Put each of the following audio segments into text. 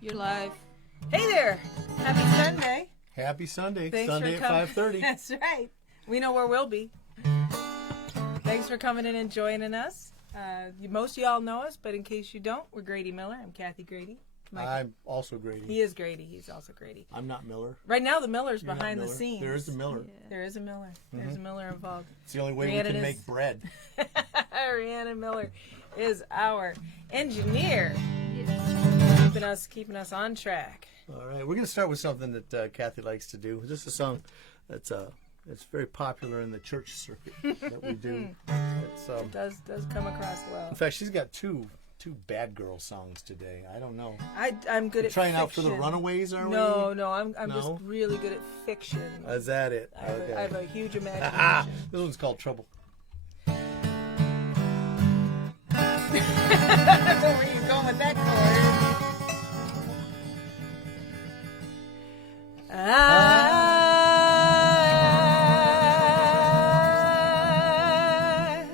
You're live. Hey there! Happy Sunday. Happy Sunday. Thanks Sunday for at 5:30. That's right. We know where we'll be. Thanks for coming in and joining us. Most of y'all know us, but in case you don't, we're Grady Miller. I'm Kathy Grady. Michael. I'm also Grady. He is Grady. He's also Grady. I'm not Miller. Right now, the Miller's You're behind not the Miller. scenes. There is a Miller. Yeah. There is a Miller. There's a Miller involved. It's the only way we can make bread. Rhiannon Miller is our engineer. Yes. Keeping us on track. All right, we're going to start with something that Kathy likes to do. This is a song that's it's very popular in the church circuit that we do. It does come across well. In fact, she's got two bad girl songs today. I don't know. I'm good at trying fiction. out for the Runaways, are we? No, I'm just really good at fiction. Is that it? I have a huge imagination. This one's called Trouble. Where are you going with that chord? I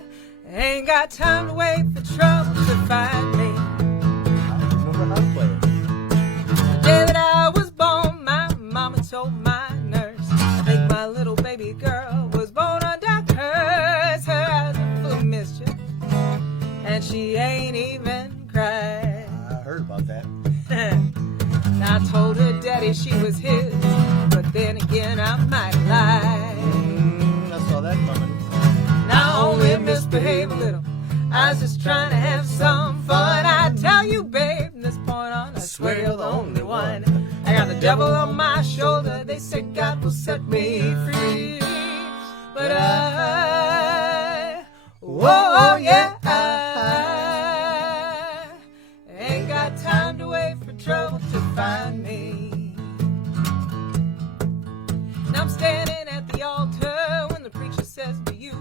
ain't got time to wait for trouble to find me. I remember how to play it. The day that I was born, my mama told my nurse, I think my little baby girl was born under curse. Her eyes are full of mischief, and she ain't even cried. I heard about that. I told her daddy she was his, but then again I might lie. I saw that coming. Now I only misbehave a little. I was just trying to have some fun. I tell you, babe, from this point on, I swear you're the only one. I got the devil on my shoulder. They say God will set me free, but whoa, yeah, I ain't got time to wait for trouble to find me. Now I'm standing at the altar when the preacher says to you,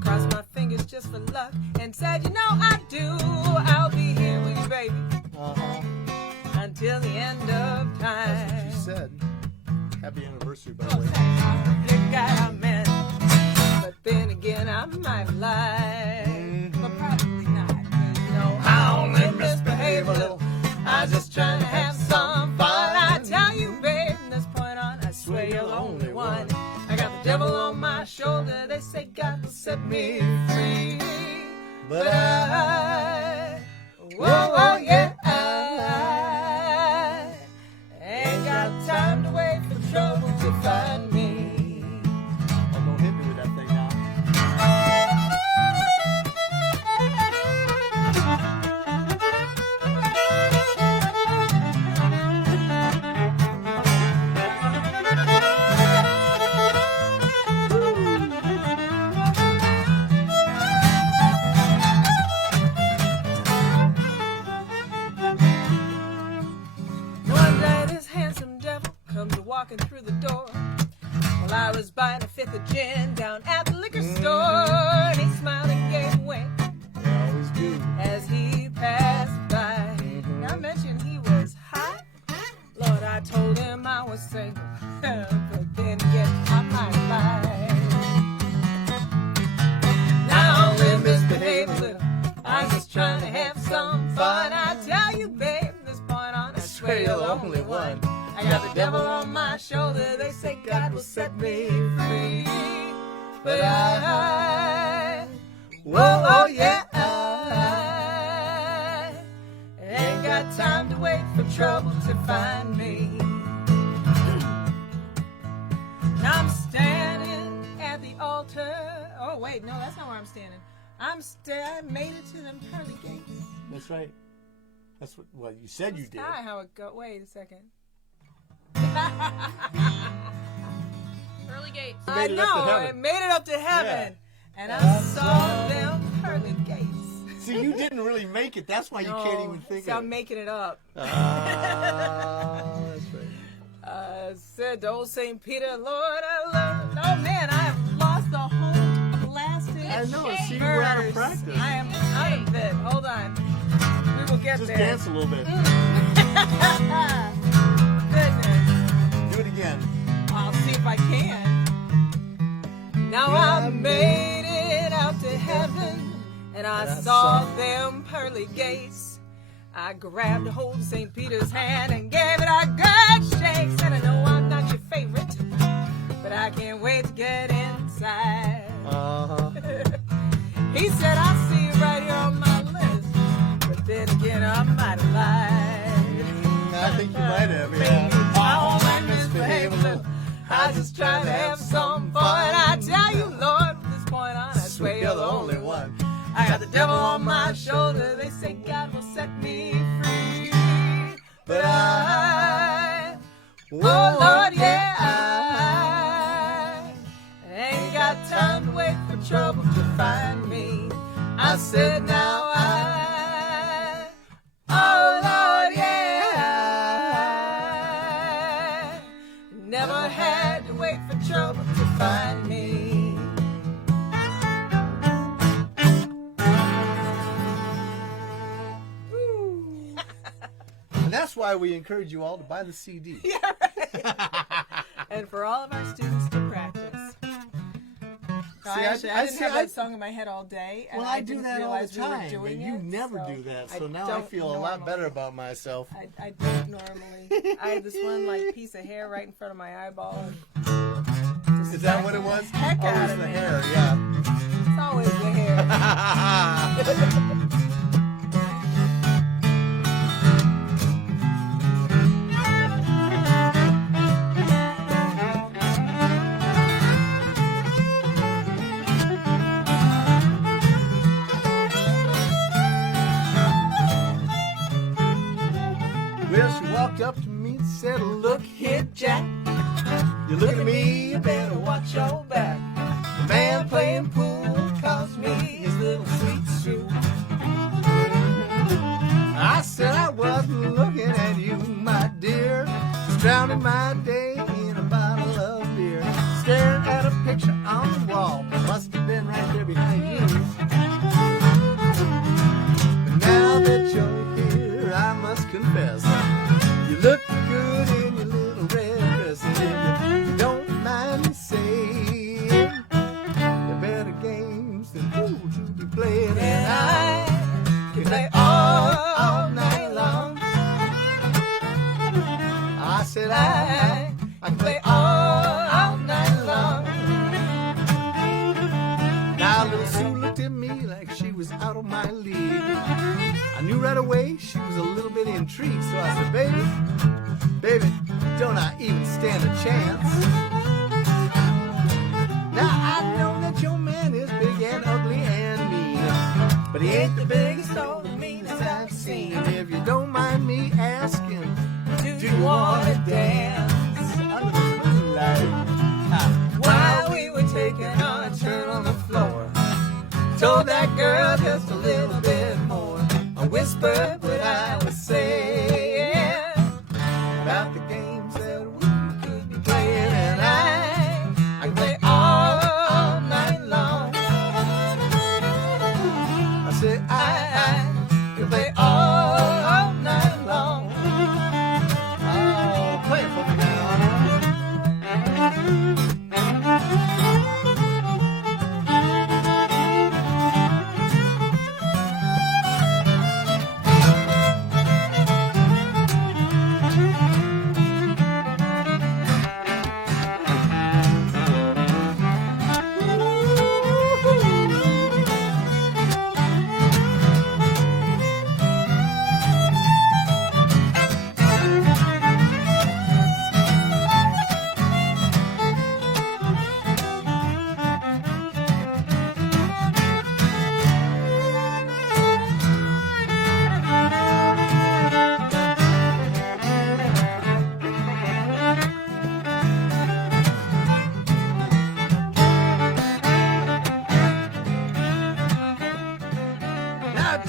cross my fingers just for luck, and said, you know I do. I'll be here with you, baby, until the end of time. That's what you said. Happy anniversary, by the way. The guy I met, but then again I might lie. But probably not. No, I only misbehave a little. I was just trying to have some fun. I tell you, babe, from this point on, I swear you're the only one. I got the devil on my shoulder. They say God will set me free, but whoa, yeah, I ain't got time to wait for trouble to find me. Oh, don't hit me with that thing now. One day this handsome devil comes walking through the door while I was buying a fifth of gin down at the liquor store, and he smiled and gave a wink I always do. as he passed by. I mentioned he was hot. Lord, I told him I was single, but then again I might lie. Now I only misbehave a little. I'm just trying to have some fun. I tell you, babe, from this point on, I swear you're the only one. I got the devil on my shoulder. They say God will set me free, but whoa, yeah, I ain't got time to wait for trouble to find me. Now I'm standing at the altar. Oh wait, no, that's not where I'm standing. I made it to them pearly gates. That's right. That's what you said you did. That's not how it go. Wait a second. Early gates. I made it up to know. I heaven. made it up to heaven, and I saw them pearly gates. See, you didn't really make it. That's why you can't even think see, of I'm it. making it up. That's right. Said to old St. Peter, Lord, I love it. Oh man, I have lost the whole last I know. See, we're out of verse. practice. I am out of it. Hold on. We will get Just there. dance a little bit. Goodness. Do it again. I'll see if I can. Now I made it out to heaven, and I saw them pearly gates. I grabbed a hold of St. Peter's hand and gave it a good shake. Said, I know I'm not your favorite, but I can't wait to get inside. He said, I see you right here on my list, but then again, I might have lied. I think you might have, yeah. I won't misbehave a little. I just try to have some fun. I tell you, Lord, from this point on, I swear you're the only one. I got the devil on my shoulder. They say God will set me free, but I, oh Lord, yeah, I ain't got time to wait for trouble to find me. I said now I, oh Lord, yeah, never had to wait for trouble to find me. And that's why we encourage you all to buy the CD. Yeah, right. And for all of our students to practice. I didn't have that song in my head all day. And Well, I do didn't that all the realize we were time, doing and you it, never so do that. So I now I don't feel a lot normally. better about myself. I don't normally. I had this one like piece of hair right in front of my eyeball. And Is that what it was? Heck Oh, it out was of the me. hair, yeah. It's always the hair. Well, she walked up to me and said, look here, Jack. You're looking at me, you better watch your back. The man playing pool cost me his little sweet suit. I said I wasn't looking at you, my dear. Just drowning my day in a bottle of beer. Staring at a picture on the wall. Must have been right there behind you. But now that you're here, I must confess, you look good in your little red dress. And if you don't mind me saying, there are better games than pool to be playing. And I can play all night long. I said I can play all night long. Now little Sue looked at me like she was out of my league. I knew right away she was a little bit intrigued, so I said, baby, don't I even stand a chance? Now I know that your man is big and ugly and mean, but he ain't the biggest or the meanest I've seen. If you don't mind me asking, Do you want to dance? under the moonlight, While we were taking our turn on the floor, told that girl just a little bit more. I whispered what I was saying about the games that we could be playing, and I can play all night long. I said I can play all night long. oh, play it for me now.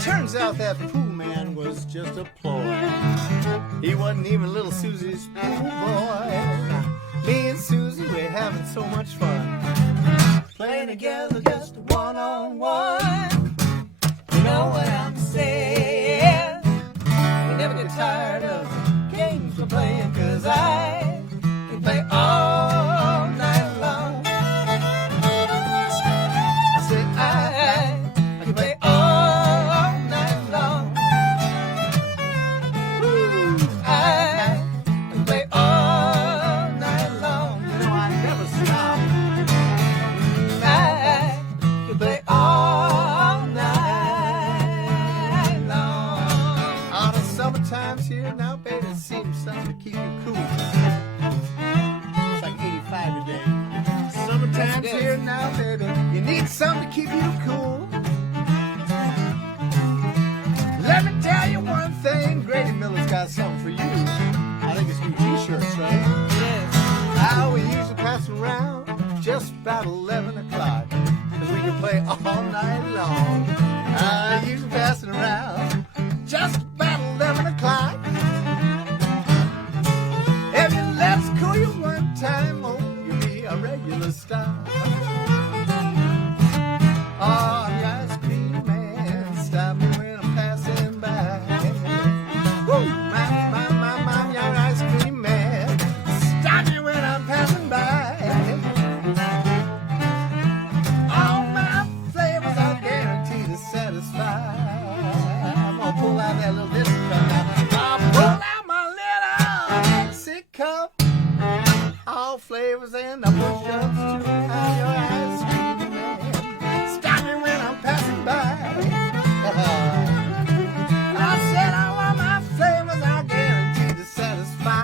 Turns out that pool man was just a ploy. He wasn't even little Susie's pool boy. Me and Susie, we're having so much fun, playing together just one-on-one. You know what I'm saying? You never get tired of the games we're playing, 'cause I can play all night long. I said I can play all night long. times here now, baby. You need something to keep you cool. Let me tell you one thing, Grady Miller's got something for you. I think it's new t-shirts, right? Yes. We usually pass around just about 11 o'clock, because we can play all night long. Usually passing around just about 11 o'clock. If you let us cool you one time, oh, you'll be a regular star. Oh, the ice cream man, stop me when I'm passing by. Woo! My, your ice cream man, stop me when I'm passing by. All my flavors are guaranteed to satisfy. I'm gonna pull out that little disc cup now. I'll pull out my little sick cup. All flavors and the push-ups too. I'm your ice cream man. Stop me when I'm passing by. I said all of my flavors are guaranteed to satisfy.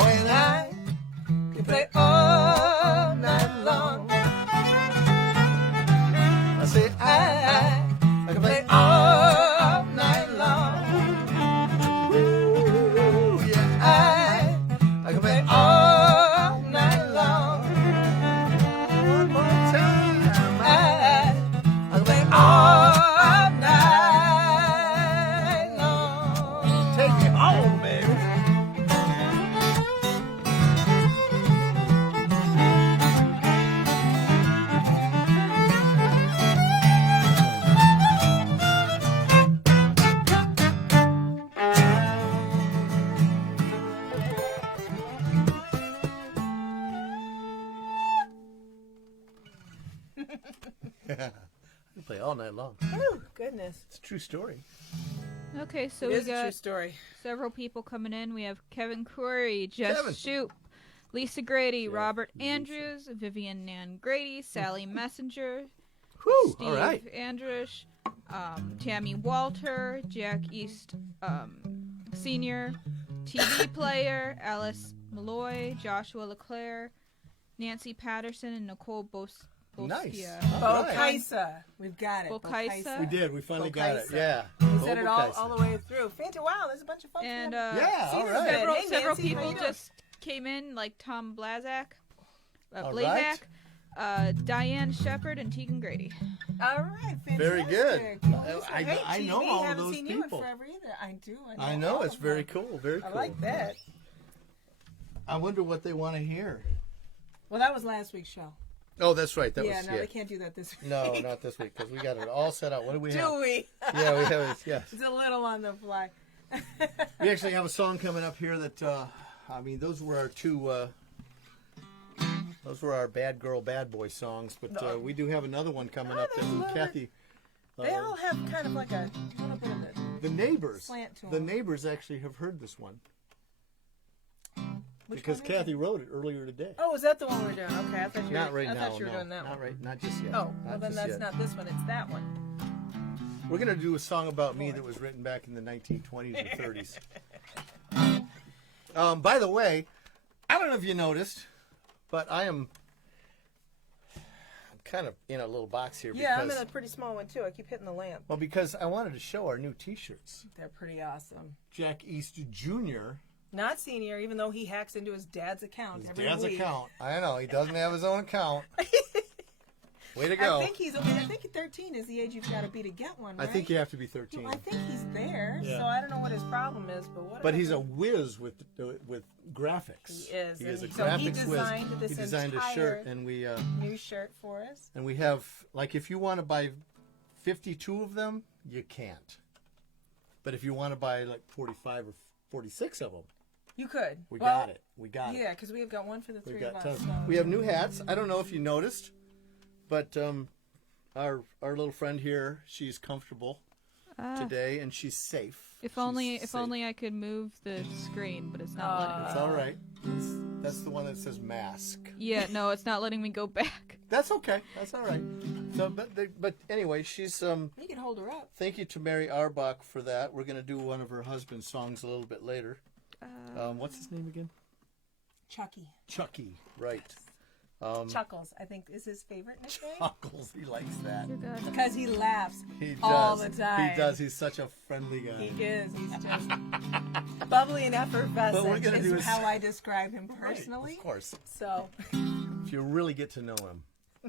When I can play all night long. I say I can play all night long. Ooh, yeah, I can play all night long. One more time, I can play all night long. Take me home, baby. I can play all night long. Oh, goodness. It's a true story. Okay, so It we is a true got story. several people coming in. We have Kevin Corey, Jess Kevin. Shoup, Lisa Grady, Robert Andrews, Vivian Nan Grady, Sally Messenger, Whew, Steve all right. Andrush, Tammy Walter, Jack East Senior, TV player, Alice Malloy, Joshua LeClaire, Nancy Patterson, and Nicole Bostia. Nice. All right. Bokaisa. We've got it. Bokaisa. We did. We finally got it. Bokaisa. Yeah. We said it Bokaisa. all the way through. Fancy. Wow, there's a bunch of folks. And here. Yeah, See, all this right. is good. several, Hey, several Nancy, how people you doing? just came in, like Tom Blazak, All Blazak, Diane Shepard, and Tegan Grady. All right, fantastic. Very good. Hey, I know TV, all of haven't those seen you in people. forever either. I do. I know. all It's of very them. cool. Very cool. I like that. I wonder what they want to hear. Well, that was last week's show. Oh, that's right. That Yeah, was no, they can't do that this week. No, not this week, because we got it all set up. What do we have? Do we? Yeah, we have it. Yes. It's a little on the fly. We actually have a song coming up here that, I mean, those were our two, those were our Bad Girl, Bad Boy songs, but we do have another one coming up that there's Kathy. They all have kind of like a little bit of a The neighbors. slant to The 'em. neighbors actually have heard this one. Which Because one is Kathy wrote it earlier today. Oh, is that the one we're doing? Okay, I thought you were. Not right I now. thought you were no. doing that Not one. right. Not just yet. Oh, well Not then just that's yet. not this one. It's that one. We're gonna do a song about me that was written back in the 1920s or 30s. By the way, I don't know if you noticed, but I'm kind of in a little box here. Yeah, I'm because, in a pretty small one too. I keep hitting the lamp. well, because I wanted to show our new T-shirts. They're pretty awesome. Jack East Jr. Not senior, even though he hacks into his dad's account His every dad's week. account. I know he doesn't have his own account. Way to go! I think 13 is the age you've got to be to get one. I Right? think you have to be 13. Well, I think he's there, Yeah. so I don't know what his problem is, but whatever. But he's a whiz with graphics. He is. He is a and so he graphics designed whiz. this He designed a entire shirt, and we new shirt for us. and we have, like, if you want to buy 52 of them, you can't. But if you want to buy like 45 or 46 of them, You could. we Well, got it. We got it. Yeah, because we've got one for the We three got of tons. us. So. We have new hats. I don't know if you noticed, but our little friend here, she's comfortable today and she's safe. If only I could move the screen, but it's not letting me. It's all right. That's the one that says mask. Yeah, no, it's not letting me go back. That's okay. That's all right. So, but anyway, she's You can hold her up. Thank you to Mary Auerbach for that. We're gonna do one of her husband's songs a little bit later. What's his name again? Chucky. Chucky, right. Chuckles, I think, is his favorite nickname. Chuckles, he likes that. You're good. Because he laughs He does. all the time. He does. He's such a friendly guy. He is. He's just bubbly and effervescent What we're gonna do is is- how I describe him Right, personally. of course. So, If you really get to know him.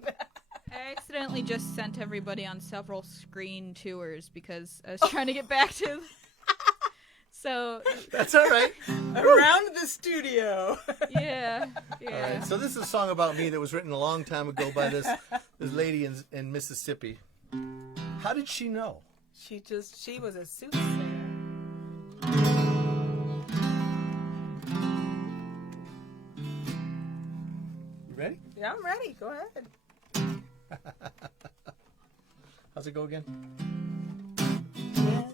I accidentally just sent everybody on several screen tours because I was trying to get back to. So That's all right. around the studio. yeah. All right. So this is a song about me that was written a long time ago by this lady in Mississippi. How did she know? She was a soothsayer. You ready? Yeah, I'm ready. Go ahead. How's it go again? Good.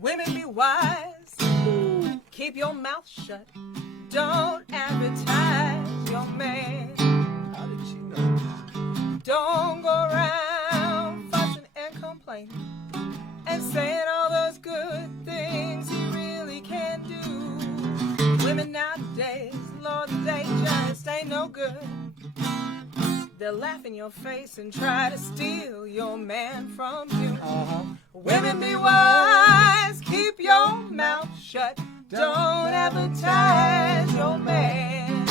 Women, be wise. Keep your mouth shut. Don't advertise your man. How did she know? Don't go around fussing and complaining and saying all those good things he really can do. Women nowadays, Lord, they just ain't no good. They'll laugh in your face and try to steal your man from you. Women, be wise, keep your mouth shut. Don't advertise your man.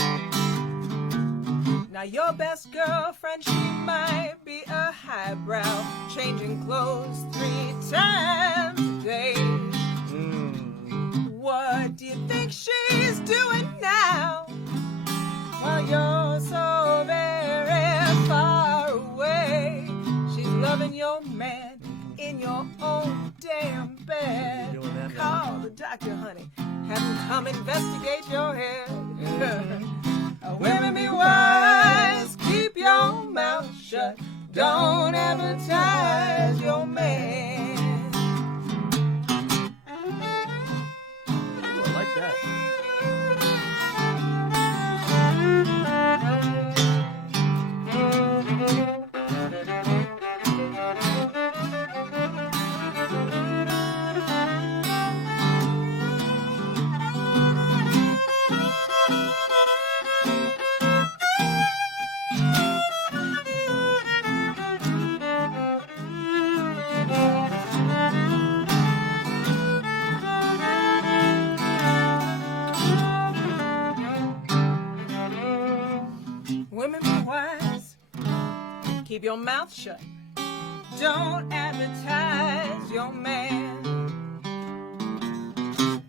Now your best girlfriend, she might be a highbrow, changing clothes 3 times a day. What do you think she's doing now? While you're so very far away, she's loving your man in your own damn bed. Doing that Call the doctor, honey. Have him come investigate your head. Women, be wise. Keep your mouth shut. Don't advertise your man. Ooh, I like that. Women, be wise. Keep your mouth shut. Don't advertise your man.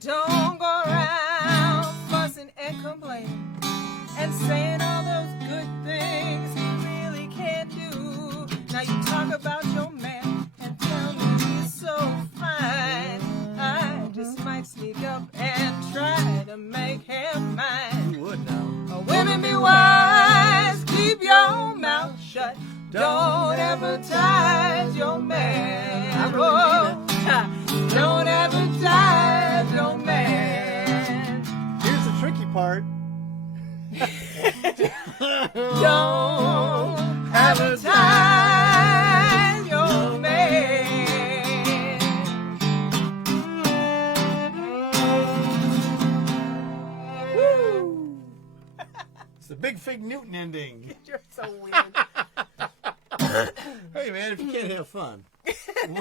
Don't go around fussing and complaining and saying all those good things he really can do. Now you talk about your man and tell me he's so fine. I just might sneak up and try to make him mine. You would now. Women, be wise, keep your mouth shut. Don't advertise your man. Don't advertise your man. Here's the tricky part. Don't advertise your man. Woo! It's the Big Fig Newton ending. You're so weird. Hey man, if you can't have fun,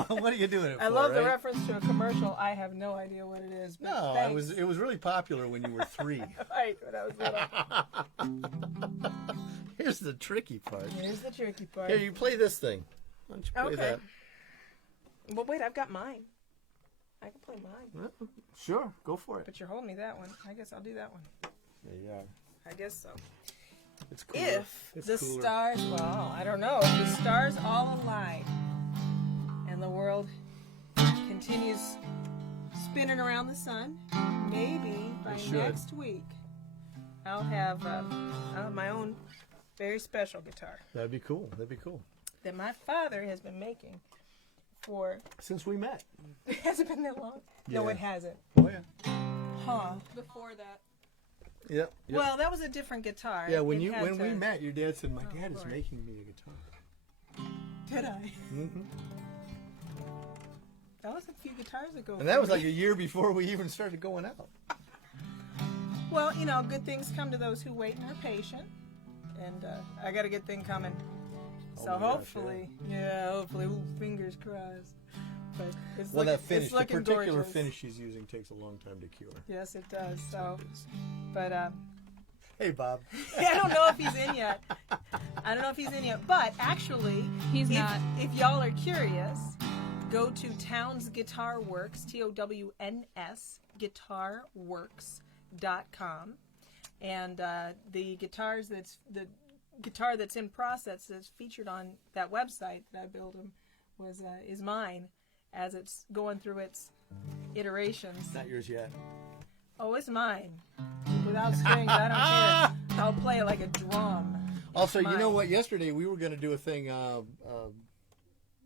what are you doing it for? I love the right? reference to a commercial. I have no idea what it is. But No, thanks. it was really popular when you were 3. Right, when I was little. Here's the tricky part. Here's the tricky part. Here, you play this thing. Why don't you play Okay. that? Well, wait, I've got mine. I can play mine. Well, sure, go for it. But you're holding me that one. I guess I'll do that one. There you are. I guess so. It's cooler. If It's the cooler. stars, well, I don't know. If the stars all align and the world continues spinning around the sun, maybe by It should. next week I'll have my own very special guitar That'd be cool. That'd be cool. that my father has been making for. Since we met. It hasn't been that long. No, Yeah. it hasn't. Oh yeah. Huh. Before that. Yep. Yep. Well, that was a different guitar. yeah, when It had we to- met, your dad said, "My Oh, dad is Lord. making me a guitar." Did I? Mm-hmm. That was a few guitars ago. And that was like a year before we even started going out. Well, good things come to those who wait and are patient. And I got a good thing coming. Oh So my gosh, hopefully, hopefully, fingers crossed. But it's Well, that finish, it's the looking particular gorgeous. finish she's using takes a long time to cure. Yes, it does. So, It is. but Hey, Bob. I don't know if he's in yet. But actually, He's not. If y'all are curious, go to Towns Guitar Works, TOWNS guitarworks.com, and the guitar that's in process that's featured on that website that I built him is mine as it's going through its iterations. Not yours yet. Oh, it's mine. Without strings, I don't care. I'll play it like a drum. Also, It's you know mine. what? Yesterday we were going to do a thing.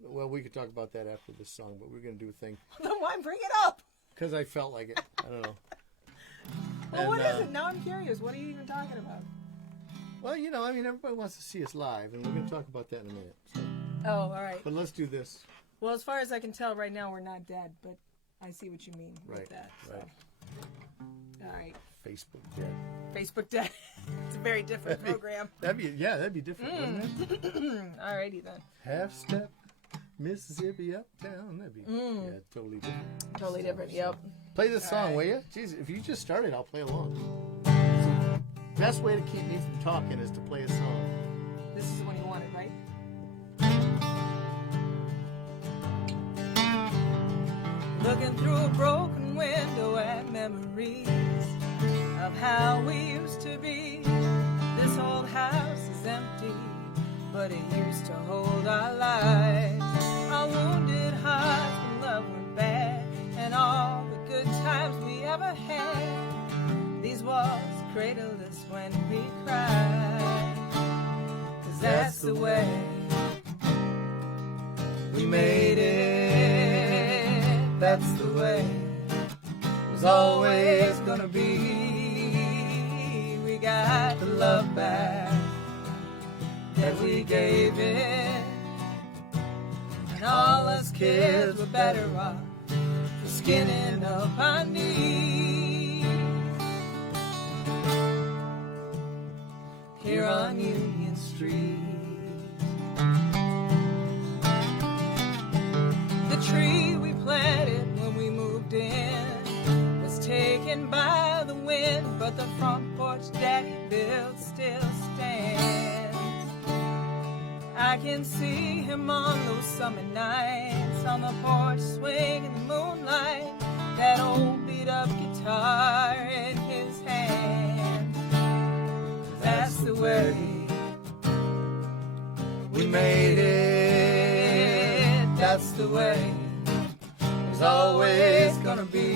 Well, we could talk about that after this song, but we are going to do a thing Then why bring it up? because I felt like it. I don't know. Well, what is it? Now I'm curious. What are you even talking about? Well, everybody wants to see us live, and we're going to talk about that in a minute. So. Oh, all right. But let's do this. Well, as far as I can tell, right now we're not dead, but I see what you mean Right, with that. So. right. All right. Facebook dead. Facebook dead. It's a very different program. That'd be different, wouldn't it? All righty then. Half step, Mississippi uptown. That'd be totally different. Totally different. Yep. Play this song, right. will you? Jeez, if you just started, I'll play along. The best way to keep me from talking is to play a song. This is the one you wanted, right? Looking through a broken window at memories of how we used to be. This old house is empty, but it used to hold our lives. Our wounded hearts when love went bad, and all the good times we ever had. These walls cradled us when we cried, 'cause that's the way we made it. That's the way it was always gonna be. We got the love back that we gave it, and all us kids were better off for skinning up our knees here on Union Street. The tree we planted when we moved in was taken by the wind, but the front porch Daddy built still stands. I can see him on those summer nights on the porch swing in the moonlight, that old beat up guitar in his hand. That's the way we made it. That's the way it's always gonna be.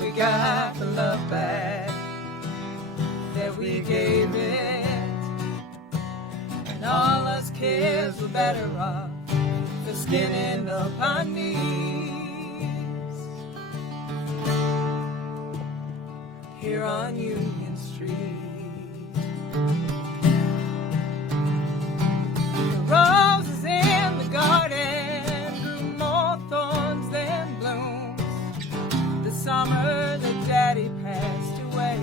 We got the love back that we gave it, and all us kids were better off for skinning up our knees here on Union Street. The roses in the garden grew more thorns than blooms the summer that Daddy passed away.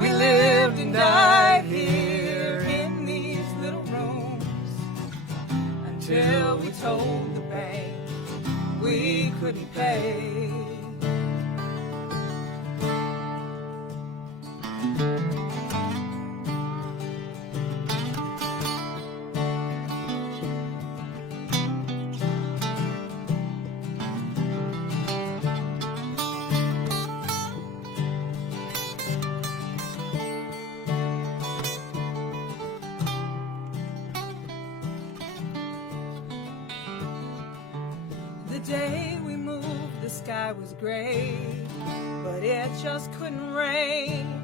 We lived and died here in these little rooms until we told the bank we couldn't pay. The day we moved, the sky was gray, but it just couldn't rain.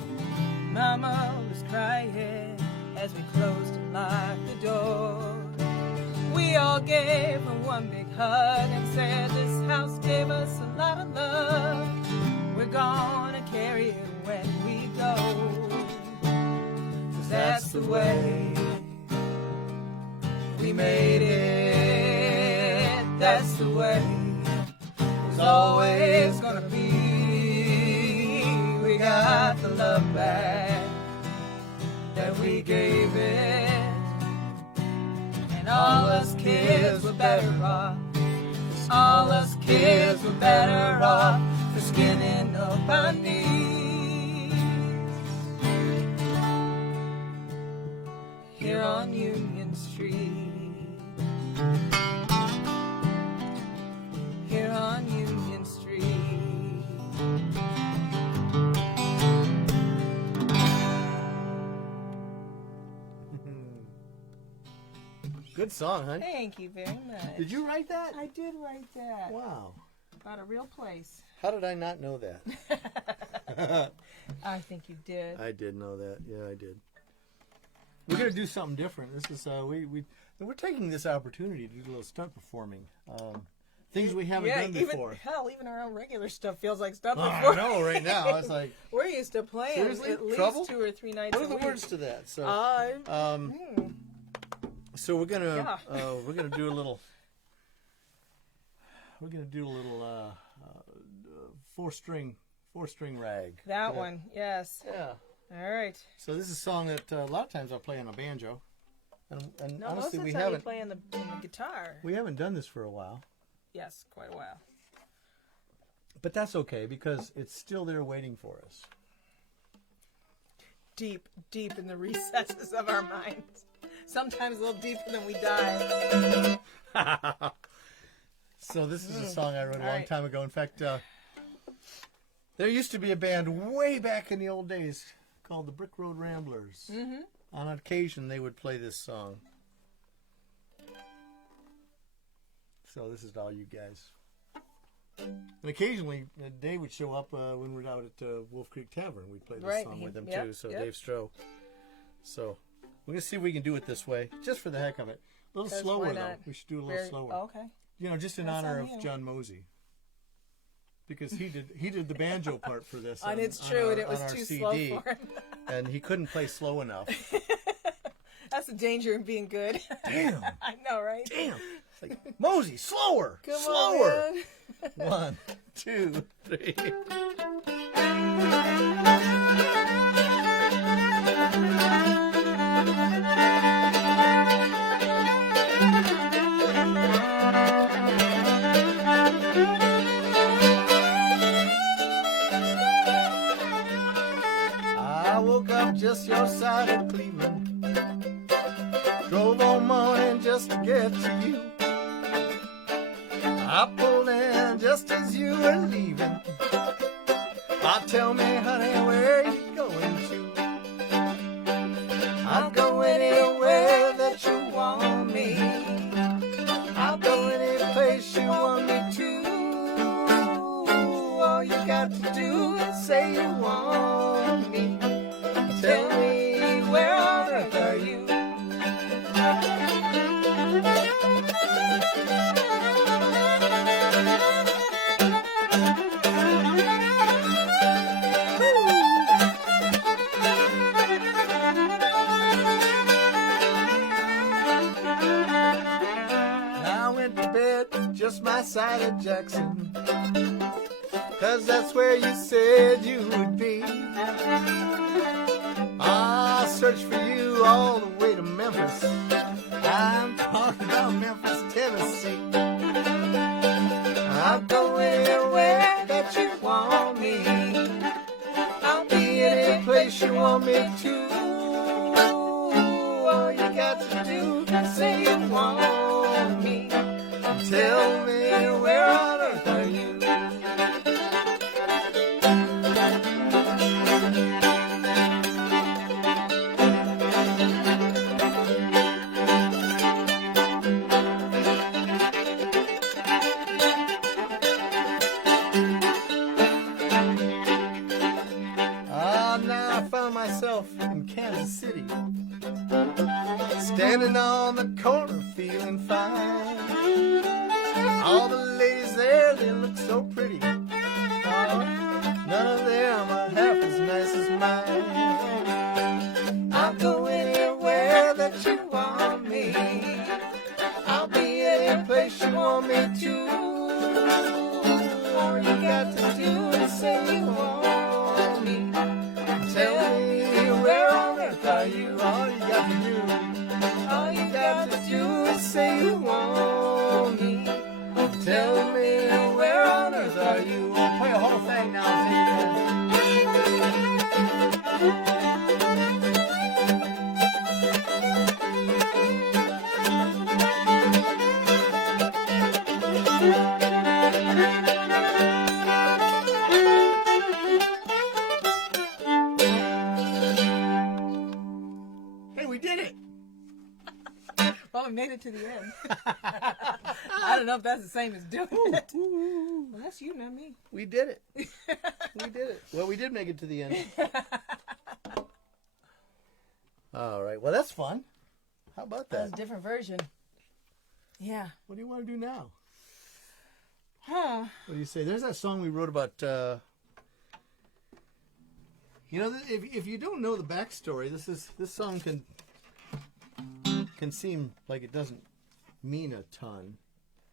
Mama was crying as we closed and locked the door. We all gave her one big hug and said this house gave us a lot of love. We're gonna carry it when we go, 'cause that's the way we made it. that's the way it's always gonna be. We got the love back that we gave it, and all us kids were better off. All us kids were better off for skinning up our knees here on Union Street. Here on Union Street. Good song, huh? Thank you very much. Did you write that? I did write that. Wow. About a real place. How did I not know that? I think you did. I did know that. Yeah, I did. We're gonna do something different. This is we're taking this opportunity to do a little stunt performing. Things we haven't done before. Even our own regular stuff feels like stunt I before. know right now. It's like we're used to playing seriously? at least Trouble? 2 or 3 nights What a are the week. words to that? So so we're gonna do a little. We're gonna do a little four string rag. That one, yes. Yeah. All right. So this is a song that a lot of times I'll play on a banjo, and No, honestly most we of the time you haven't play on the guitar. we haven't done this for a while. Yes, quite a while. But that's okay because it's still there waiting for us. Deep, deep in the recesses of our minds. Sometimes a little deeper than we die. So this is a song I wrote a long right. time ago. In fact, there used to be a band way back in the old days called the Brick Road Ramblers. Mm-hmm. On occasion, they would play this song. So this is to all you guys. And occasionally, Dave would show up when we're out at Wolf Creek Tavern. We'd play this song with him too. So Dave Stroh. So we're gonna see if we can do it this way, just for the heck of it. A little slower though. We should do a little slower. Oh, okay. You know, just in honor of John Mosey, because he did the banjo part for this. And it's true, and it was on our too CD, slow for him. and he couldn't play slow enough. That's the danger in being good. Damn. I know, right? Damn. It's like, Mosey, slower. Come slower. On, 1, 2, 3. I woke up just your side of Cleveland. Drove all morning just to get to you. I pulled in just as you were leaving. Tell me, honey, where you going to? I'll go anywhere that you want me. I'll go any place you want me to. All you got to do is say you want me. Tell me, where on earth are you? Just my side of Jackson, 'cause that's where you said you would be. I searched for you all the way to Memphis. I'm talking about Memphis, Tennessee. I'll go anywhere that you want me. I'll be any place you want me to. All you got to do is say you want me. Tell me, where on earth are you? Now I found myself in Kansas City, standing on the corner feeling fine. All the ladies there, they look so pretty. None of them are half as nice as mine. I'll go anywhere that you want me. I'll be anywhere any place you want me to. All you got to do is say you want me. Tell me where on earth are you? All you got to do is say you want me. Tell me where on earth are you? We'll play a whole thing now. Hey, we did it. Well, we made it to the end. I don't know if that's the same as doing it. Well, that's you, not me. We did it. We did it. Well, we did make it to the end. All right. Well, that's fun. How about That was that? a different version. Yeah. What do you want to do now? Huh. What do you say? There's that song we wrote about. If you don't know the backstory, this song can seem like it doesn't mean a ton,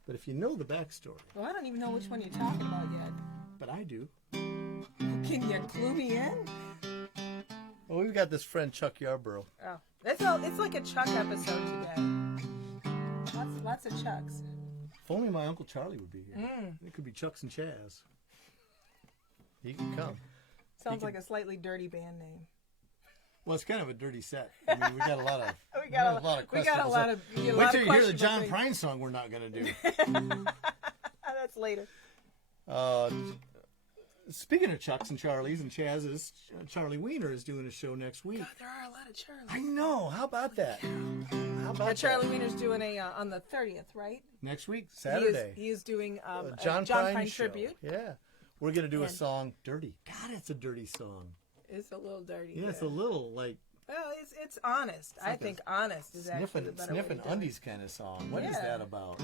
but if you know the backstory, Well, I don't even know which one you're talking about yet. but I do. Can you clue me in? Well, we've got this friend Chuck Yarborough. Oh, it's like a Chuck episode today. Lots of Chucks. If only my Uncle Charlie would be here. It could be Chucks and Chaz. He could come. Sounds like a slightly dirty band name. Well, it's kind of a dirty set. I mean, we got a lot of We got a lot of Wait till you hear the John Prine song we're not going to do. That's later. Speaking of Chucks and Charlies and Chaz's, Charlie Wiener is doing a show next week. God, there are a lot of Charlies. I know. How about that? How about Charlie Wiener's doing a on the 30th, right? next week, Saturday? He is doing John a John Prine Prine show. tribute. Yeah. We're going to do a And- song, Dirty. God, it's a dirty song. It's a little dirty. Yeah, it's a little like Well, it's honest. I like a think honest is actually the better way to sniffing do it. undies kind of song. What is Yeah. that about?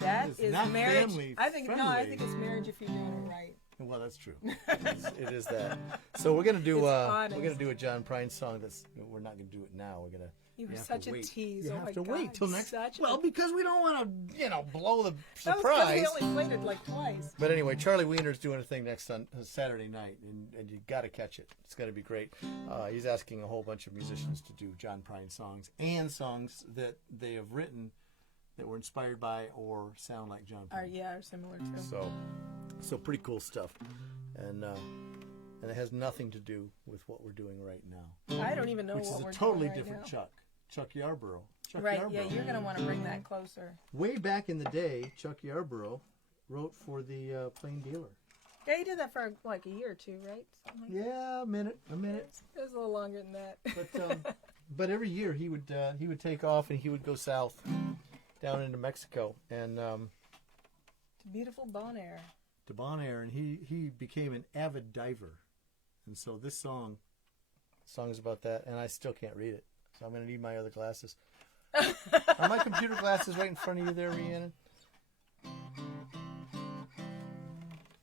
That It's is not marriage. family I think friendly. it's marriage if you're doing it right. Well, that's true. It is that. So we're gonna do It's we're honest. gonna do a John Prine song. We're not gonna do it now. We're gonna. You were have such to a wait. tease. You Oh have my to God, wait till next. such a- Well, because we don't want to, blow the That was 'cause surprise. we only played it like twice. But anyway, Charlie Wiener's doing a thing next on Saturday night, and you got to catch it. It's going to be great. He's asking a whole bunch of musicians to do John Prine songs and songs that they have written that were inspired by or sound like John Prine. Are similar to. So pretty cool stuff, and it has nothing to do with what we're doing right now, I don't even know which what is we're a totally doing right different now. Chuck Yarborough. Chuck Right? Yarborough. Yeah, you're gonna want to bring that closer. Way back in the day, Chuck Yarborough wrote for the Plain Dealer. Yeah, he did that for like a year or two, right? Something like Yeah, a minute. that. It was a little longer than that. But every year he would take off and he would go south, down into Mexico and Beautiful Bon Air. to Bon Air, and he became an avid diver, and so this song is about that, and I still can't read it, so I'm gonna need my other glasses. Are my computer glasses right in front of you there, Rhiannon?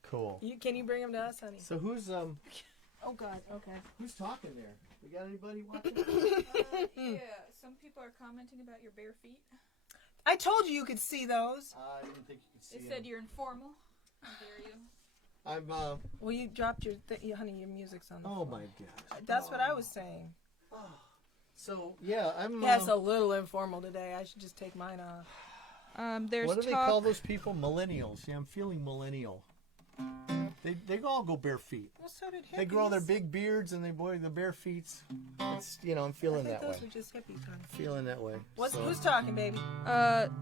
Cool. Can you bring him to us, honey? So who's Oh God. Okay. who's talking there? We got anybody watching? Yeah, some people are commenting about your bare feet. I told you could see those. I didn't think you could see They said him. you're informal. How dare you? I'm Well, you dropped your honey. Your music's on the oh floor. my gosh. That's what I was saying. So yeah, I'm Yeah, it's a little informal today. I should just take mine off. There's what do they talk. call those people? Millennials. Yeah, I'm feeling millennial. They all go bare feet. Well, so did hippies. They grow their big beards and the bare feet. It's I'm I feeling think that way. those were just hippies, honey. Feeling that way. Who's talking, baby?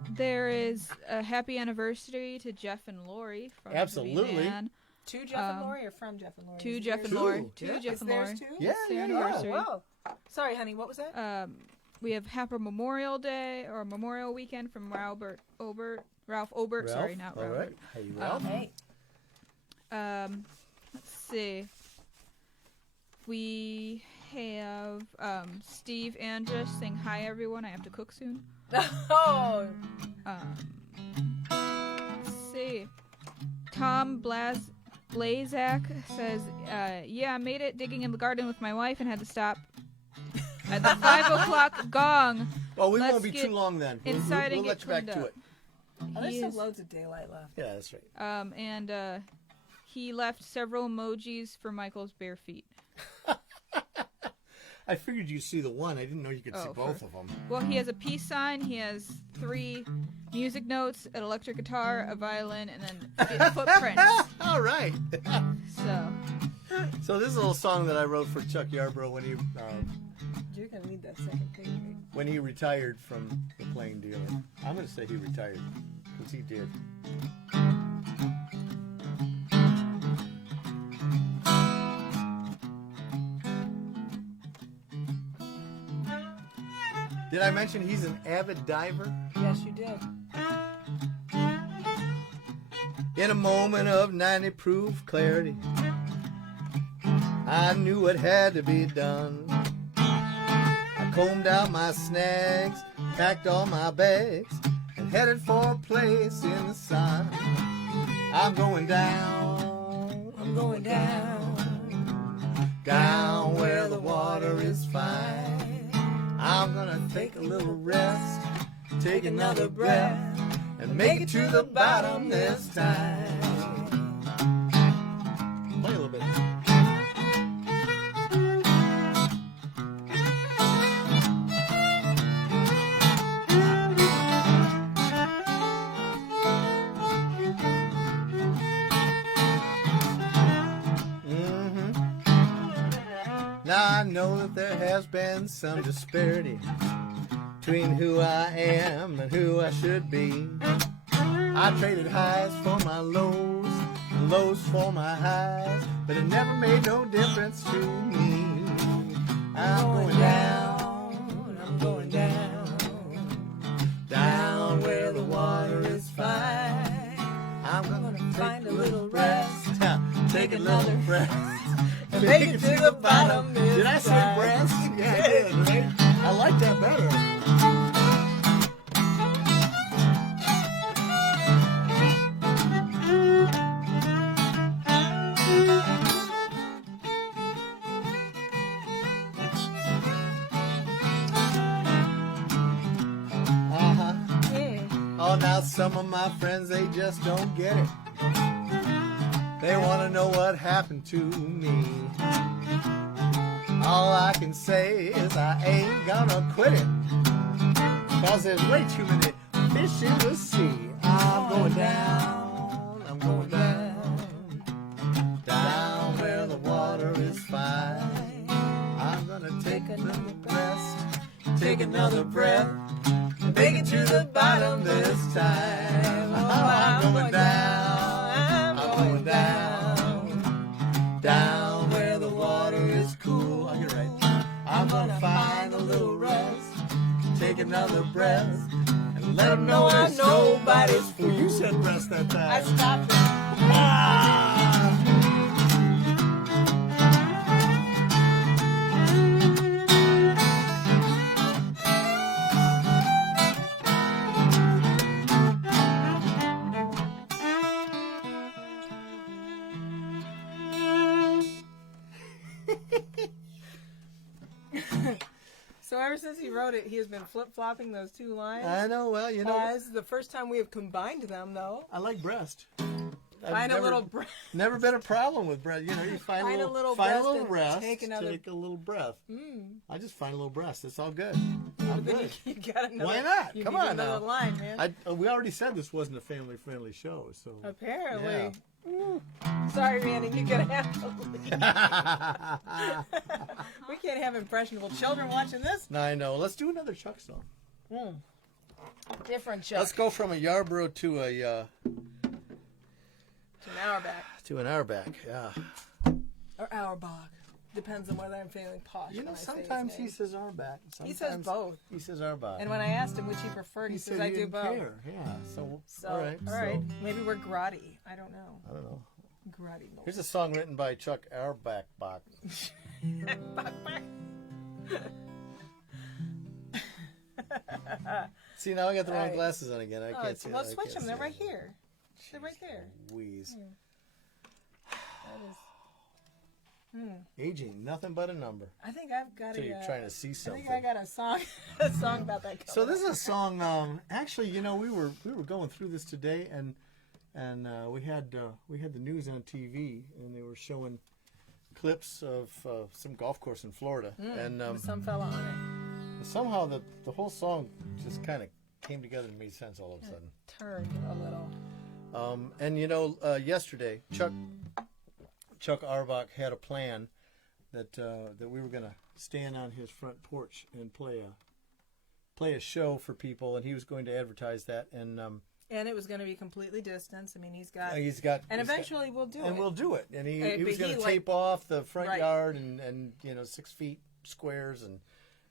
There is a happy anniversary to Jeff and Lori from Absolutely. VNan. To Jeff and Lori or from Jeff and Lori? To Is it Jeff theirs? and Lori. Two. To Yeah. Jeff It's and theirs Lori. too? Yeah, Their yeah, anniversary. Whoa. Sorry, honey. What was that? We have Happy Memorial Day or Memorial Weekend from Ralph Obert. Sorry, not All Robert. right. Hey, Ralph. Hey. Let's see. We have Steve Andrus saying hi everyone. I have to cook soon. Oh. Let's see. Tom Blazak says, yeah, I made it digging in the garden with my wife and had to stop at the 5 o'clock gong. Well, we Let's won't be get too long then. inside We'll and let get you back cleaned to up. it. There's He still is- loads of daylight left. Yeah, that's right. and he left several emojis for Michael's bare feet. I figured you'd see the one. I didn't know you could see Oh, both of them. Well, he has a peace sign. He has 3 music notes, an electric guitar, a violin, and then footprints. All right. So, So this is a little song that I wrote for Chuck Yarbrough You're gonna need that second page. when he retired from the plane dealer. I'm going to say he retired, because he did. Did I mention he's an avid diver? Yes, you did. In a moment of 90 proof clarity, I knew what had to be done. I combed out my snacks, packed all my bags, and headed for a place in the sun. I'm going down, I'm going down. down where the water is fine. I'm gonna take a little rest, take another breath, and make it to the bottom this time. Play a little bit. Now I know that there has been some disparity between who I am and who I should be. I traded highs for my lows and lows for my highs, but it never made no difference to me. I'm going down, I'm going down. down where the water is fine. I'm gonna Find a little rest. take a little breath. Make it to the bottom this Did I say time. breast? Yeah, I did, right? I like that better. Oh, now some of my friends, they just don't get it. They want to know what happened to me. All I can say is I ain't gonna quit it, 'cause there's way too many fish in the sea. I'm going down, I'm going down, down where the water is fine. I'm gonna take another rest, take another breath, make it to the bottom this time. Oh, I'm going down, I'm going down, down where the water is cool. I get it right. I'm gonna find a little rest, take another breath, and let them know there's nobody's fool. You said rest that time. I stopped it. Ah! So ever since he wrote it, he has been flip-flopping those two lines. I know, well, you know, This is the first time we have combined them, though. I like breast. Find a little breath. Never been a problem with breath. You know, you find a little rest, take another. take a little breath. I just find a little breast. It's all good. But I'm then good. you got another. Why not? You Come need on another now. line, man. We already said this wasn't a family-friendly show, so. Apparently. Sorry, Randy, you're gonna have to leave. We can't have impressionable children watching this. No, I know. Let's do another Chuck song. Different Chuck. Let's go from a Yarbrough to a To an Auerbach. to an Auerbach. Yeah. Or Auerbach. Depends on whether I'm feeling posh. You know, when I say his sometimes he name. says Auerbach. He says both. He says Auerbach. And when I asked him which he preferred, he says said I he do didn't both. care. Yeah. So, all right. All right. Maybe we're Grady. I don't know. I don't know. Grady. Here's a song written by Chuck Auerbach. See, now I got the wrong Alright. glasses on again. I can't see. Well, I switch can't them. see They're right anything. here. They're right there. Wheeze. That is... Aging, nothing but a number. I think I've got So you're trying to see I something. think I got a song about that. So this is a song. Actually, you know, we were going through this today, and we had the news on TV, and they were showing clips of some golf course in Florida, and with some fella on somehow the whole song just kind of came together and made sense all of a sudden. it. Turned a little. And you know, yesterday Chuck Auerbach had a plan that we were going to stand on his front porch and play a show for people, and he was going to advertise that, and it was going to be completely distanced. I mean, he's got, and eventually we'll do it. And we'll do it. And he was going to like, tape off the front yard and 6 feet squares,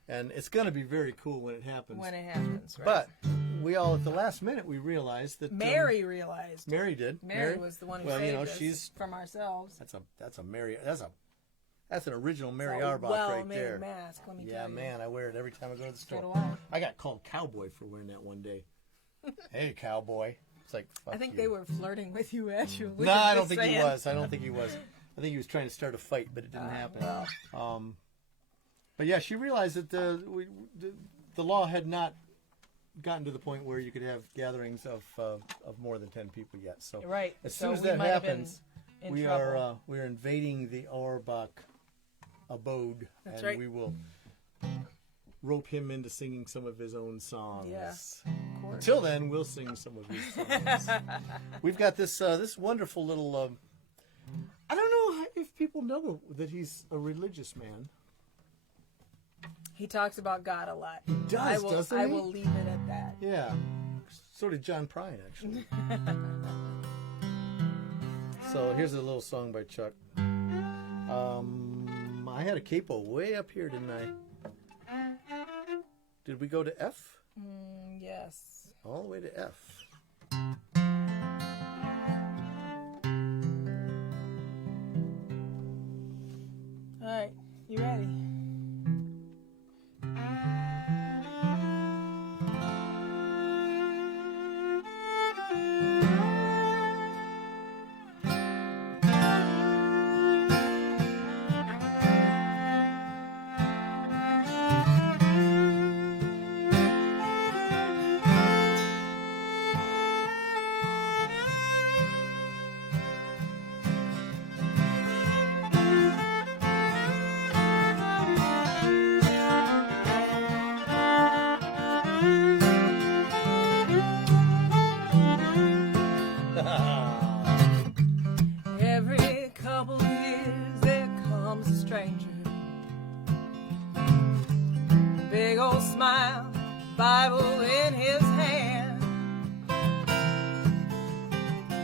and it's going to be very cool when it happens. When it happens, right. But we all at the last minute we realized that Mary realized. Mary did. Mary was the one who saved us she's from ourselves. That's an original Mary It's a Auerbach right there. well-made mask, let me tell you. Yeah, man, I wear it every time I go to the store. So do I. I got called cowboy for wearing that one day. Hey, cowboy. It's like, fuck I think you. they were flirting with you, actually. No, I don't think he was. I think he was trying to start a fight, but it didn't happen. Well. But yeah, she realized that the law had not gotten to the point where you could have gatherings of more than 10 people yet. So Right. as soon as we that might have happens, been in we trouble. are invading the Auerbach abode, That's and right. we will rope him into singing some of his own songs. Yeah, of course. Until then, we'll sing some of his songs. We've got this wonderful little. I don't know if people know that he's a religious man. He talks about God a lot. He does, doesn't he? I will leave it at that. Yeah. So did John Prine, actually. So here's a little song by Chuck. I had a capo way up here, didn't I? Did we go to F? Yes. All the way to F. All right. You ready? Every couple years there comes a stranger. Big old smile, Bible in his hand.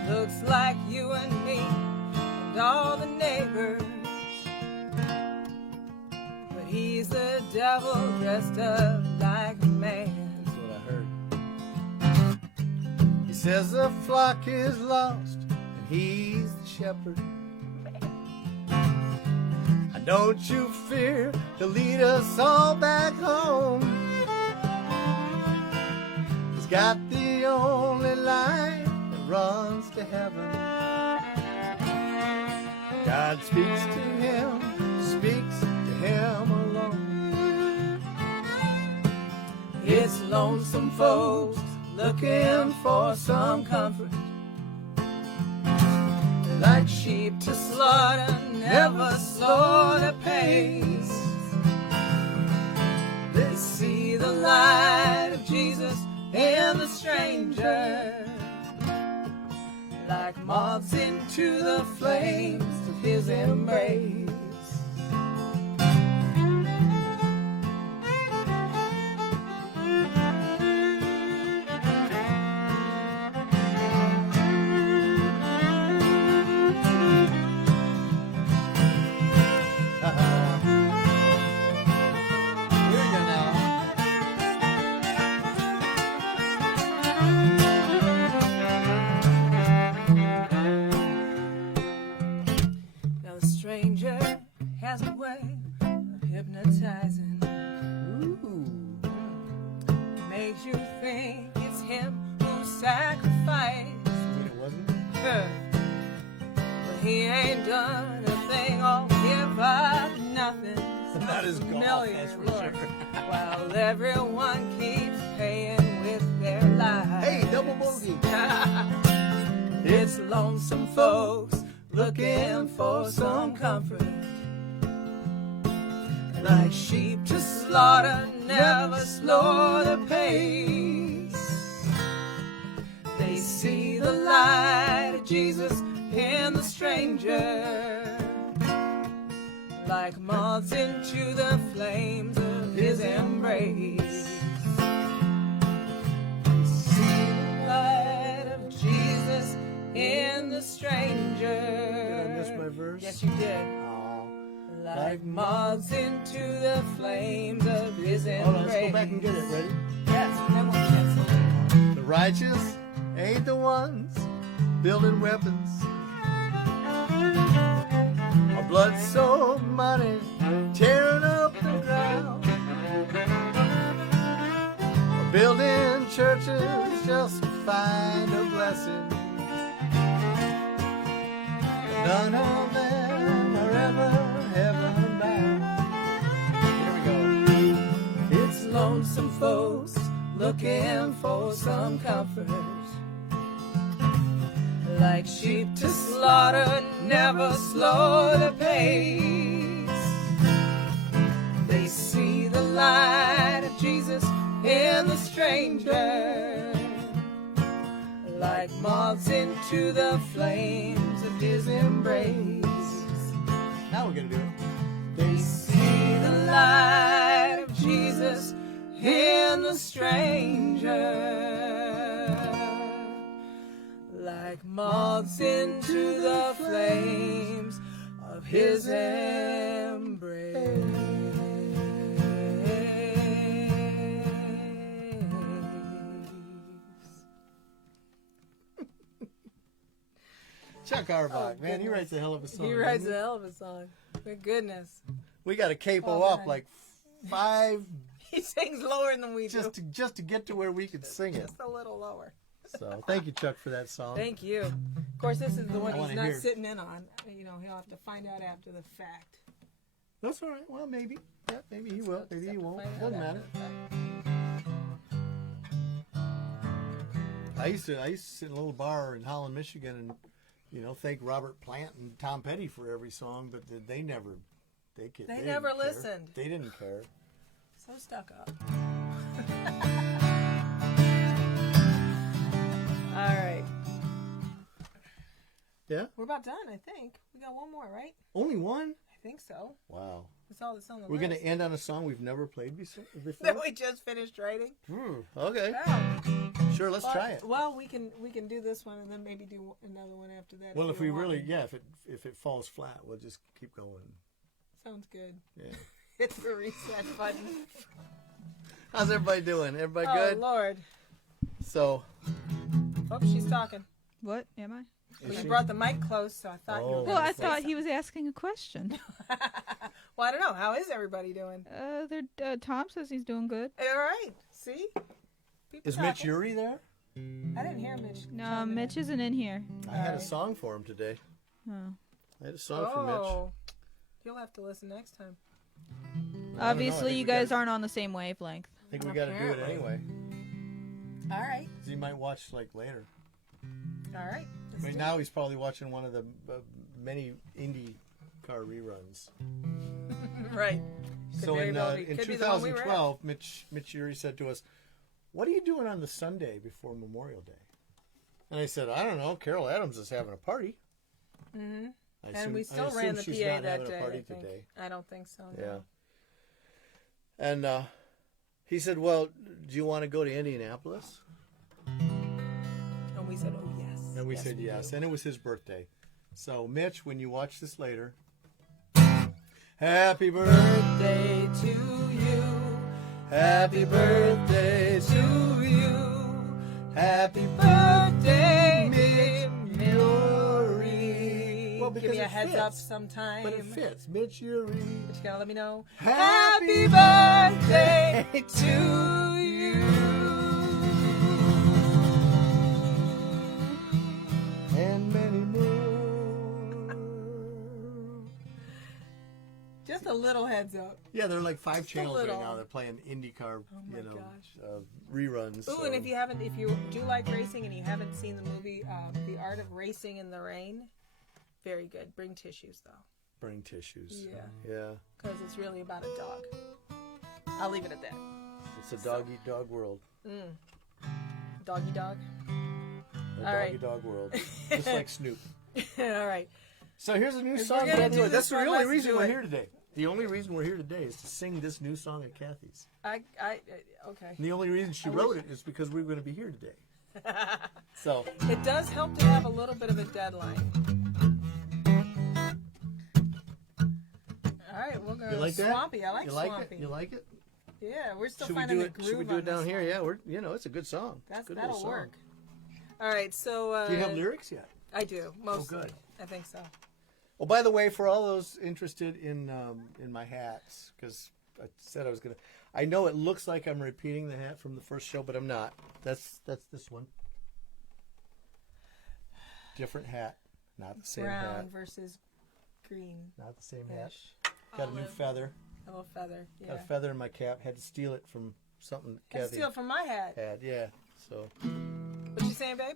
Looks like you and me and all the neighbors. But he's the devil dressed up like a man. That's what I heard. He says the flock is lost and he's the shepherd. Don't you fear, he'll lead us all back home. He's got the only line that runs to heaven. God speaks to him alone. It's lonesome folks looking for some comfort. Like sheep to slaughter, never slow the pace. They see the light of Jesus in the stranger, like moths into the flames of his embrace. Has a way of hypnotizing. Ooh. Makes you think it's him who sacrificed. It wasn't? But he ain't done a thing all given not his golf, familiar, that's for Lord. sure. While everyone keeps paying with their lives. Hey, double bogey. It's lonesome folks looking for some comfort. Like sheep to slaughter, never slow the pace. They see the light of Jesus in the stranger, like moths into the flames of his embrace. See the light of Jesus in the stranger. Did I miss my verse? Yes, you did. Oh. Like moths into the flames of his embrace. Hold on, let's go back and get it. Ready? Yes, and then we'll cancel. The righteous ain't the ones building weapons. Our blood so money tearing up the ground. Or building churches just to find a blessing. None of them are ever heaven bound. Here we go. It's lonesome folks looking for some comfort. Like sheep to slaughter, never slow the pace. They see the light of Jesus in the stranger, like moths into the flames of his embrace. Now we're gonna do it. They see the light of Jesus in the stranger, like moths into the flames of his embrace. Chuck Auerbach, man, he writes a hell of a song. He doesn't writes a hell of a song. Good goodness. We got to capo Oh, up man. like 5 He sings lower than we do. just to get to where we could sing it. Just a little lower. So thank you, Chuck, for that song. Thank you. Of course, this is the one I he's wanna not hear. sitting in on. You know, he'll have to find out after the fact. That's all right. Well, maybe. Yeah, maybe he will. Maybe he won't. Find out Doesn't after matter. the fact. I used to sit in a little bar in Holland, Michigan, and thank Robert Plant and Tom Petty for every song, but they never They didn't never care. listened. They didn't care. So stuck up. All right. Yeah. We're about done, I think. We got one more, right? Only one. I think so. Wow. That's all that's on the We're list. gonna end on a song we've never played before. That we just finished writing. Okay. Yeah. Sure. Let's try it. Well, we can do this one and then maybe do another one after that. Well, if we you want. really, if it falls flat, we'll just keep going. Sounds good. Yeah. Hit the reset button. How's everybody doing? Everybody Oh, good? Lord. So. Oh, she's talking. What am I? Well, you brought the mic close, so I thought you were Oh. going Well, to I say thought something. he was asking a question. Well, I don't know. How is everybody doing? Tom says he's doing good. All right. See? People Is Mitch talking. Uri there? I didn't hear Mitch. No, Mitch isn't in here. I had a song for him today. Oh. I had a song for Mitch. Oh. You'll have to listen next time. I Obviously, think you we guys gotta- aren't on the same wavelength. I think we got to do it Apparently. anyway. All right. 'Cause he might watch later. All right. I mean, now he's probably watching one of the many indie car reruns. Right. So very in well be. Could be the one we were at. 2012, Mitch Uri said to us, "What are you doing on the Sunday before Memorial Day?" And I said, "I don't know. Carol Adams is having a party." Mm-hmm. I And we I still assume ran the she's PA not that having day. a party I think. today. I don't think so. No. Yeah. And he said, "Well, do you want to go to Indianapolis?" And we said, "Oh yes." And we said we yes. do. And it was his birthday. So, Mitch, when you watch this later, happy birthday Birthday to you. Happy birthday to you. Happy birthday, Mitch Uri. Well, Give me a it heads fits. up sometime. But it fits. Mitch Uri. But you gotta let me know. Happy birthday to you. And many more. Just Just a little heads up. Yeah, they're like 5 Just a channels right little. now. They're playing IndyCar, my gosh. reruns. Ooh, and if you do like racing and you haven't seen the movie The Art of Racing in the Rain, very good. Bring tissues, though. Bring tissues. Yeah. Yeah. Because it's really about a dog. I'll leave it at that. It's a dog-eat-dog world. Doggy dog. A All right. doggy-dog world. Just like Snoop. All right. So here's a new If song. we're gonna by the do way. this That's the one, only let's reason do we're it. here today. The only reason we're here today is to sing this new song at Kathy's. Okay. And the only reason she wrote it is because we were going to be here today. So It does help to have a little bit of a deadline. All right, we'll go you like that? Swampy. I like you like Swampy. it? You like it? Yeah, we're still Should we finding do the it? groove Should we do on it down this here? one. Yeah, it's a good song. It's a good little That'll song. work. All right, so Do you have lyrics yet? I do mostly. good. I think so. Well, by the way, for all those interested in my hats, because I said I was gonna. I know it looks like I'm repeating the hat from the first show, but I'm not. That's this one. Different hat, not the same Brown hat. versus green. Not the same hat. Ish. Got a new Olive. feather. A little feather. Yeah. Got a feather in my cap. Had to steal it from something Let's Kathy steal it from my hat. had. Yeah. So What you saying, babe?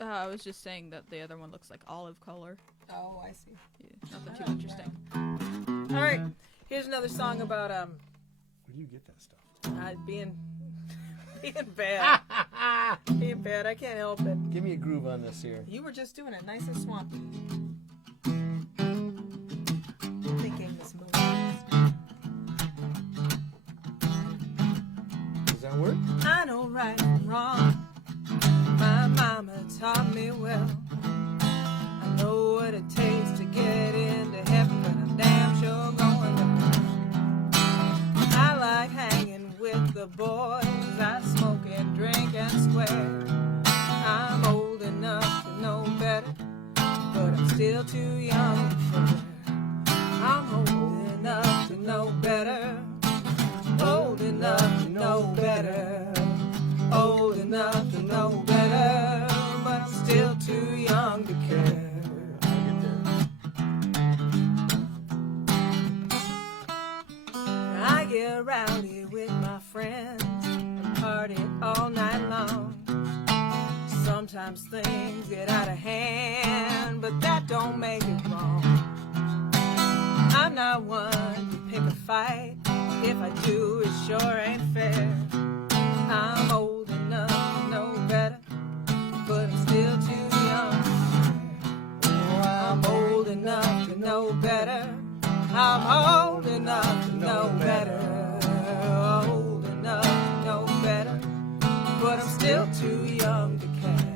I was just saying that the other one looks like olive color. Oh, I see. Yeah, nothing too interesting. All right, here's another song about where do you get that stuff? being bad. Being bad. I can't help it. Give me a groove on this here. You were just doing it nice and swampy. Thinking this movie. Does that work? I know right from wrong. My mama taught me well. I know what it takes to get into heaven, but I'm damn sure going to hell. I like hanging with the boys. I smoke and drink and swear. I'm old enough to know better, but I'm still too young for it. I'm old enough to know better. Old enough to know better. Old enough to know better, but I'm still too young to care. I get rowdy with my friends and party all night long. Sometimes things get out of hand, but that don't make it wrong. I'm not one to pick a fight. If I do, it sure ain't fair. I'm old enough to know better, but I'm still too young. Oh, I'm old enough to know better. I'm old enough to know better. Old enough to know better, but I'm still too young to care.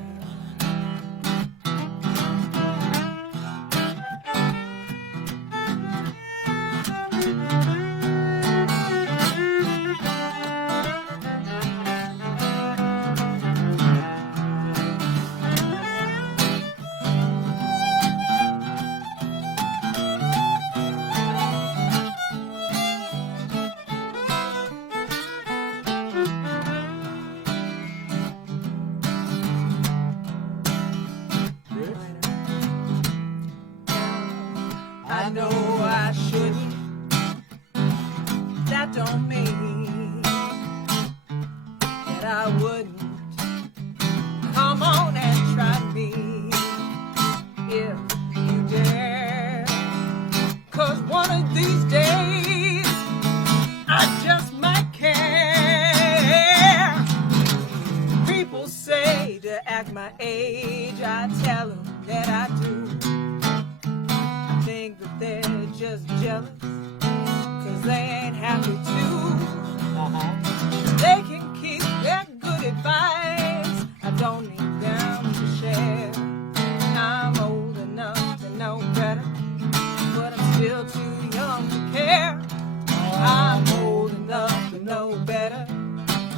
I know I shouldn't. That don't mean that I wouldn't. Come on and try me if you dare. 'Cause one of these days I just might care. People say to act my age, I tell them that I do. Think that they're just jealous, 'cause they ain't happy too. They can keep their good advice. I don't need them to share. I'm old enough to know better, but I'm still too young to care. I'm old enough to know better.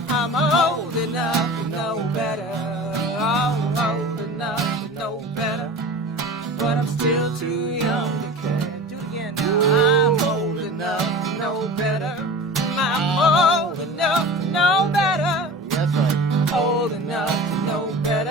I'm old enough to know better. I'm old enough to know better, but I'm still too young to care. Do it again now. I'm old enough to know better. I'm old enough to know better. That's right. Old enough to know better.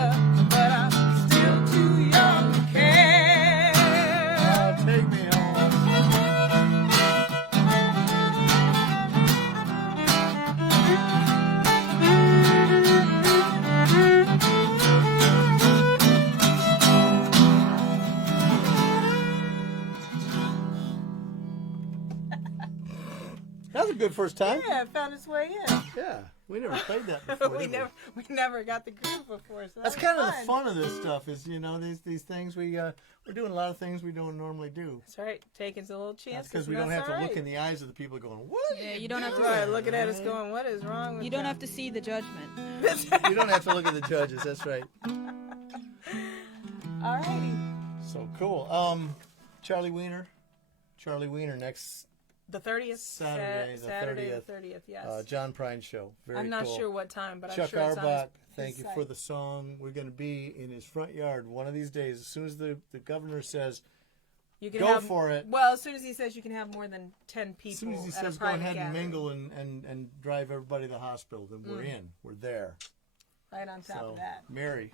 good first time. Yeah, it found its way in. Yeah, we never played that before. we did never got the groove before. So That's kind of the fun of this stuff. Is these things we're doing a lot of things we don't normally do. That's right. Taking a little chance. Because we don't have to look in the eyes of the people going, what? Yeah, you don't have to. Right, looking at us going, what is wrong with You don't have to see the judgment. You don't have to look at the judges. That's right. Alrighty. So cool. Charlie Wiener next The 30th. Saturday the 30th, yes. John Prine show. Very I'm not cool. sure what time, but Chuck I'm sure it's on Auerbach, his thank you site. for the song. We're going to be in his front yard one of these days. As soon as the governor says, You can go have, for it. Well, as soon as he says you can have more than 10 people As soon as he at says a go private ahead and gathering. mingle and drive everybody to the hospital, then we're in. We're there. Right on top So, of that. Mary,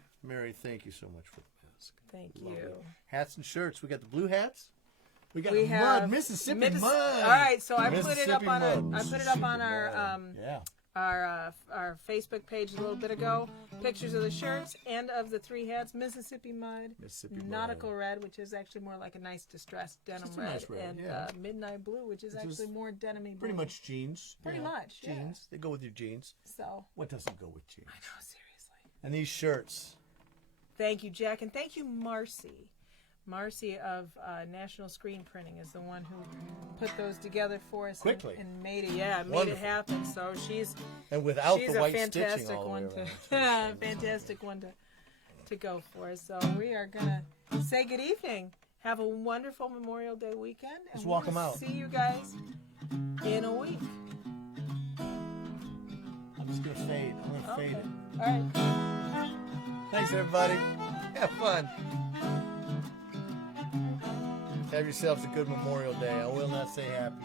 thank you so much for the mask. Thank Love you. it. Hats and shirts. We got the blue hats. We got We the have mud, Mississippi All mud. right, so I put it up Mississippi on mud, I put it up on Mississippi our mud. our Facebook page a little bit ago. Pictures of the shirts and of the 3 hats: Mississippi mud, Mississippi mud. nautical red, which is actually more like a nice distressed denim Just a red, nice red, and yeah. midnight blue, which is Which is actually more denim-y blue. Pretty much jeans. Pretty much, yeah. Jeans. They go with your jeans. So, What doesn't go with jeans? I know, seriously. And these shirts. Thank you, Jack, and thank you, Marcy. Marcy of National Screen Printing is the one who put those together for us Quickly. and made it. Yeah, made Wonderful. it happen. So she's And without she's the a white stitching fantastic all the way one around. fantastic one to go for. So we are gonna say good evening. Have a wonderful Memorial Day weekend. And Let's walk 'em we'll out. See you guys in a week. I'm just going to fade. I'm going to fade it. All right. Thanks, everybody. Have fun. Have yourselves a good Memorial Day. I will not say happy.